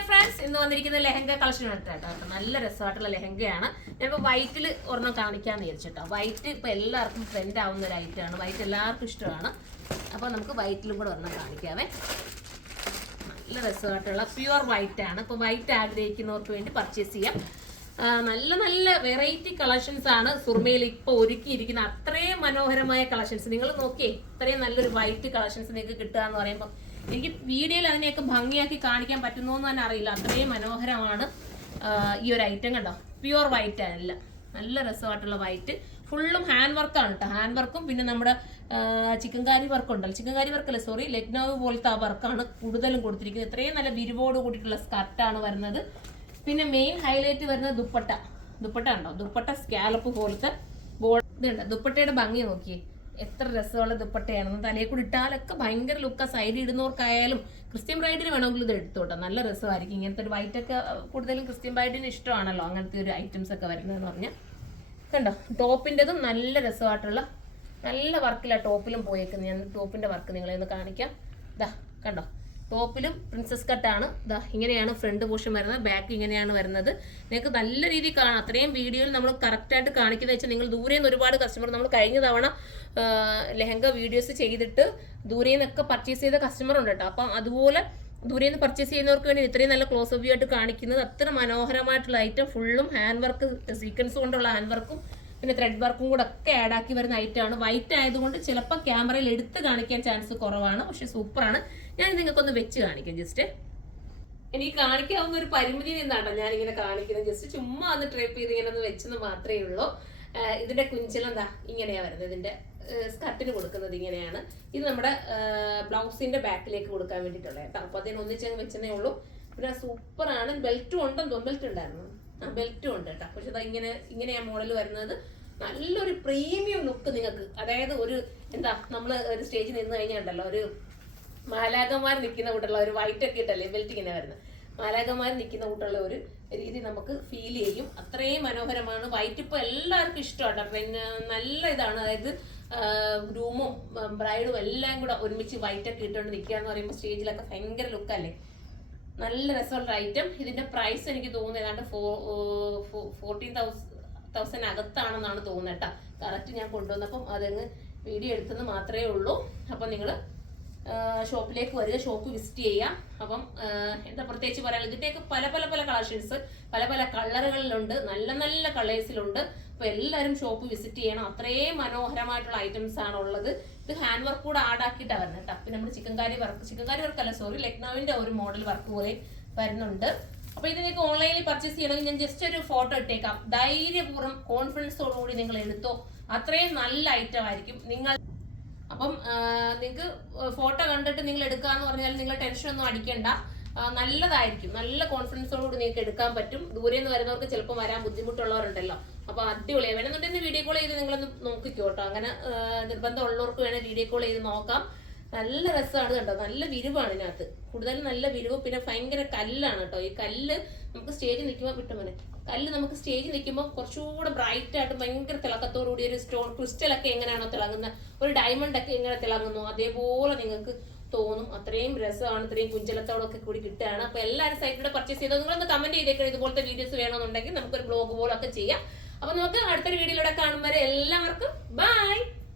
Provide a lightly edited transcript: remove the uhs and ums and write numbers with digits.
Dear friends, ഇന്ന് വന്നിരിക്കുന്ന lehenga collection കേട്ടോ. നല്ല രസമായിട്ടുള്ള ലെഹങ്കയാണ്. ഞാനിപ്പോൾ വൈറ്റിൽ ഒരെണ്ണം കാണിക്കാമെന്ന് വിചാരിച്ചിട്ടോ. വൈറ്റ് ഇപ്പോൾ എല്ലാവർക്കും ട്രെൻഡ് ആവുന്ന ഒരു ഐറ്റമാണ്. വൈറ്റ് എല്ലാവർക്കും ഇഷ്ടമാണ്. അപ്പോൾ നമുക്ക് വൈറ്റിലും കൂടെ ഒരെണ്ണം കാണിക്കാവേ. നല്ല രസമായിട്ടുള്ള പ്യുവർ വൈറ്റ് ആണ്. ഇപ്പോൾ വൈറ്റ് ആഗ്രഹിക്കുന്നവർക്ക് വേണ്ടി പർച്ചേസ് ചെയ്യാം. നല്ല നല്ല വെറൈറ്റി കളക്ഷൻസ് ആണ് സുർമയിൽ ഇപ്പോൾ ഒരുക്കിയിരിക്കുന്ന. അത്രയും മനോഹരമായ കളക്ഷൻസ് നിങ്ങൾ നോക്കിയേ. ഇത്രയും നല്ലൊരു വൈറ്റ് കളക്ഷൻസ് നിങ്ങൾക്ക് കിട്ടുക എന്ന് പറയുമ്പോൾ എനിക്ക് വീഡിയോയിൽ അതിനെയൊക്കെ ഭംഗിയാക്കി കാണിക്കാൻ പറ്റുന്നോ എന്ന് തന്നെ അറിയില്ല. അത്രയും മനോഹരമാണ് ഈ ഒരു ഐറ്റം. കണ്ടോ, പ്യുവർ വൈറ്റ് അല്ല, നല്ല രസമായിട്ടുള്ള വൈറ്റ്. ഫുള്ളും ഹാൻഡ് വർക്കാണ് കേട്ടോ. ഹാൻഡ് വർക്കും പിന്നെ നമ്മുടെ ചിക്കൻകാരി വർക്ക് ഉണ്ടല്ലോ, ചിക്കൻകാരി വർക്കല്ല സോറി, ലക്നൗ പോലത്തെ ആ വർക്കാണ് കൂടുതലും കൊടുത്തിരിക്കുന്നത്. ഇത്രയും നല്ല വിരിവോട് കൂടിയിട്ടുള്ള സ്കർട്ടാണ് വരുന്നത്. പിന്നെ മെയിൻ ഹൈലൈറ്റ് വരുന്നത് ദുപ്പട്ട ഉണ്ടോ, ദുപ്പട്ട സ്കാലപ്പ് പോലത്തെ ബോൾ ഇതുണ്ട്. ദുപ്പട്ടയുടെ ഭംഗി നോക്കിയേ, എത്ര രസമുള്ള ദുപ്പട്ടയാണെന്ന്. തലയിൽ കൂടി ഇട്ടാലൊക്കെ ഭയങ്കര ലുക്കാ. സൈഡിൽ ഇടുന്നവർക്കായാലും ക്രിസ്ത്യൻ ബ്രൈഡിന് വേണമെങ്കിലും ഇത് എടുത്തോട്ടെ, നല്ല രസമായിരിക്കും. ഇങ്ങനത്തെ ഒരു വൈറ്റൊക്കെ കൂടുതലും ക്രിസ്ത്യൻ ബ്രൈഡിന് ഇഷ്ടമാണല്ലോ അങ്ങനത്തെ ഒരു ഐറ്റംസ് ഒക്കെ വരുന്നതെന്ന് പറഞ്ഞാൽ. കണ്ടോ, ടോപ്പിൻ്റെതും നല്ല രസമായിട്ടുള്ള നല്ല വർക്കിലാണ് ടോപ്പിലും പോയേക്കുന്നത്. ഞാൻ ടോപ്പിൻ്റെ വർക്ക് നിങ്ങളെ ഒന്ന് കാണിക്കാം. ഇതാ കണ്ടോ, ടോപ്പിലും പ്രിൻസസ് കട്ടാണ്. ഇതാ ഇങ്ങനെയാണ് ഫ്രണ്ട് പോർഷൻ വരുന്നത്, ബാക്ക് ഇങ്ങനെയാണ് വരുന്നത്. നിങ്ങൾക്ക് നല്ല രീതിയിൽ കാണാം. അത്രയും വീഡിയോയിൽ നമ്മൾ കറക്റ്റായിട്ട് കാണിക്കുന്നത് വെച്ചാൽ നിങ്ങൾ ദൂരെ നിന്ന് ഒരുപാട് കസ്റ്റമർ, നമ്മൾ കഴിഞ്ഞ തവണ ലെഹങ്ക വീഡിയോസ് ചെയ്തിട്ട് ദൂരെ നിന്നൊക്കെ പർച്ചേസ് ചെയ്ത കസ്റ്റമർ ഉണ്ട് കേട്ടോ. അപ്പം അതുപോലെ ദൂരെ നിന്ന് പർച്ചേസ് ചെയ്യുന്നവർക്ക് വേണ്ടി ഇത്രയും നല്ല ക്ലോസ് വ്യൂ ആയിട്ട് കാണിക്കുന്നത്. അത്ര മനോഹരമായിട്ടുള്ള ഐറ്റം. ഫുള്ളും ഹാൻഡ് വർക്ക്, സീക്വൻസ് കൊണ്ടുള്ള ഹാൻഡ് വർക്കും പിന്നെ ത്രെഡ് വർക്കും കൂടെ ഒക്കെ ആഡ് ആക്കി വരുന്ന ഐറ്റമാണ്. വൈറ്റ് ആയതുകൊണ്ട് ചിലപ്പോൾ ക്യാമറയിൽ എടുത്ത് കാണിക്കാൻ ചാൻസ് കുറവാണ്, പക്ഷെ സൂപ്പറാണ്. ഞാൻ നിങ്ങൾക്കൊന്ന് വെച്ച് കാണിക്കാം. ജസ്റ്റ് എനിക്ക് കാണിക്കാവുന്ന ഒരു പരിമിതി നിന്നാണ് ഞാനിങ്ങനെ കാണിക്കുന്നത്. ജസ്റ്റ് ചുമ്മാ ഒന്ന് ട്രേപ്പ് ചെയ്ത് ഇങ്ങനെ ഒന്ന് വെച്ചെന്ന് മാത്രമേ ഉള്ളൂ. ഇതിന്റെ കുഞ്ചലെന്താ ഇങ്ങനെയാ വരുന്നത്. ഇതിന്റെ സ്കർട്ടിന് കൊടുക്കുന്നത് ഇങ്ങനെയാണ്. ഇത് നമ്മുടെ ബ്ലൗസിന്റെ ബാക്കിലേക്ക് കൊടുക്കാൻ വേണ്ടിയിട്ടുള്ള കേട്ടോ. അപ്പൊ അതിന് ഒന്നിച്ചങ്ങ് വെച്ചതേ ഉള്ളൂ. പിന്നെ സൂപ്പറാണ്. ബെൽറ്റും ഉണ്ടെന്ന് തോന്നുന്നു, ബെൽറ്റ് ഉണ്ടായിരുന്നു, ബെൽറ്റും ഉണ്ട് കേട്ടോ. പക്ഷെ അത് ഇങ്ങനെയാ മോഡൽ വരുന്നത്. നല്ലൊരു പ്രീമിയം ലുക്ക് നിങ്ങൾക്ക്. അതായത് ഒരു എന്താ, നമ്മൾ ഒരു സ്റ്റേജിൽ നിന്ന് കഴിഞ്ഞാൽ ഒരു മാലാകന്മാർ നിൽക്കുന്ന കൂട്ടുള്ള ഒരു വൈറ്റ് ഒക്കെ ഇട്ടല്ലേ ബെൽറ്റ് ഇങ്ങനെ വരുന്നത്. മാലാകന്മാർ നിൽക്കുന്ന കൂട്ടുള്ള ഒരു രീതി നമുക്ക് ഫീൽ ചെയ്യും. അത്രയും മനോഹരമാണ്. വൈറ്റ് ഇപ്പോൾ എല്ലാവർക്കും ഇഷ്ടമാണ്. പിന്നെ നല്ല ഇതാണ്. അതായത് ഗ്രൂമും ബ്രൈഡും എല്ലാം കൂടെ ഒരുമിച്ച് വൈറ്റ് ഒക്കെ ഇട്ടുകൊണ്ട് നിൽക്കുക എന്ന് പറയുമ്പോൾ സ്റ്റേജിലൊക്കെ ഭയങ്കര ലുക്കല്ലേ. നല്ല രസമുള്ള ഐറ്റം. ഇതിന്റെ പ്രൈസ് എനിക്ക് തോന്നുന്നത് ഏതാണ്ട് 14,000 അകത്താണെന്നാണ് തോന്നുന്നത് കേട്ടോ. കറക്റ്റ് ഞാൻ കൊണ്ടുവന്നപ്പം അതങ്ങ് വീഡിയോ എടുത്തെന്ന് മാത്രമേ ഉള്ളൂ. അപ്പം നിങ്ങൾ ഷോപ്പിലേക്ക് വരിക, ഷോപ്പ് വിസിറ്റ് ചെയ്യാം. അപ്പം എന്താ പ്രത്യേകിച്ച് പറയാൻ, ഇതിൻ്റെയൊക്കെ പല കളക്ഷൻസ് പല കളറുകളിലുണ്ട്, നല്ല നല്ല കളേഴ്സിലുണ്ട്. അപ്പോൾ എല്ലാവരും ഷോപ്പ് വിസിറ്റ് ചെയ്യണം. അത്രയും മനോഹരമായിട്ടുള്ള ഐറ്റംസ് ആണ് ഉള്ളത്. ഇത് ഹാൻഡ് വർക്ക് കൂടെ ആഡാക്കിയിട്ടാണ് വരുന്നത് കേട്ടോ. പിന്നെ നമ്മുടെ ചിക്കൻകാരി വർക്ക് അല്ല സോറി, ലക്നൌവിൻ്റെ ഒരു മോഡൽ വർക്ക് പോലെ വരുന്നുണ്ട്. അപ്പോൾ ഇത് നിങ്ങൾക്ക് ഓൺലൈനിൽ പർച്ചേസ് ചെയ്യണമെങ്കിൽ ഞാൻ ജസ്റ്റ് ഒരു ഫോട്ടോ ഇട്ടേക്കാം. ധൈര്യപൂർവ്വം കോൺഫിഡൻസോടുകൂടി നിങ്ങൾ എടുത്തോ. അത്രയും നല്ല ഐറ്റം ആയിരിക്കും. അപ്പം നിങ്ങൾക്ക് ഫോട്ടോ കണ്ടിട്ട് നിങ്ങൾ എടുക്കാന്ന് പറഞ്ഞാൽ നിങ്ങൾ ടെൻഷനൊന്നും അടിക്കണ്ട. നല്ലതായിരിക്കും. നല്ല കോൺഫിഡൻസോടുകൂടി നിങ്ങൾക്ക് എടുക്കാൻ പറ്റും. ദൂരെ നിന്ന് വരുന്നവർക്ക് ചിലപ്പോൾ വരാൻ ബുദ്ധിമുട്ടുള്ളവരുണ്ടല്ലോ. അപ്പോൾ അടിപൊളിയാണ്. വേണമെന്നുണ്ടെങ്കിൽ വീഡിയോ കോൾ ചെയ്ത് നിങ്ങളൊന്ന് നോക്കിക്കോ കേട്ടോ. അങ്ങനെ നിർബന്ധമുള്ളവർക്ക് വേണേൽ വീഡിയോ കോൾ ചെയ്ത് നോക്കാം. നല്ല രസമാണ് കേട്ടോ. നല്ല വിരിവാണ് ഇതിനകത്ത്, കൂടുതലും നല്ല വിരിവ്. പിന്നെ ഭയങ്കര കല്ലാണ് കേട്ടോ. ഈ കല്ല് നമുക്ക് സ്റ്റേജിൽ നിൽക്കുമ്പോൾ വിട്ടുമോനെ, കല്ല് നമുക്ക് സ്റ്റേജിൽ നിൽക്കുമ്പോൾ കുറച്ചുകൂടെ ബ്രൈറ്റ് ആയിട്ട് ഭയങ്കര തിളക്കത്തോടുകൂടി ഒരു സ്റ്റോൺ ക്രിസ്റ്റലൊക്കെ എങ്ങനെയാണോ തിളങ്ങുന്ന, ഒരു ഡയമണ്ട് ഒക്കെ എങ്ങനെ തിളങ്ങുന്നു അതേപോലെ നിങ്ങൾക്ക് തോന്നും. അത്രയും രസമാണ്. ഇത്രയും കുഞ്ചലത്തോടൊക്കെ കൂടി കിട്ടുകയാണ്. അപ്പോൾ എല്ലാവരും സൈറ്റിലൂടെ പർച്ചേസ് ചെയ്തോ. നിങ്ങളൊന്ന് കമന്റ് ചെയ്തേക്കണം ഇതുപോലത്തെ വീഡിയോസ് വേണമെന്നുണ്ടെങ്കിൽ. നമുക്കൊരു ബ്ലോഗ് പോലൊക്കെ ചെയ്യാം. അപ്പോൾ നമുക്ക് അടുത്തൊരു വീഡിയോയിലൂടെ കാണും വരെ എല്ലാവർക്കും ബൈ.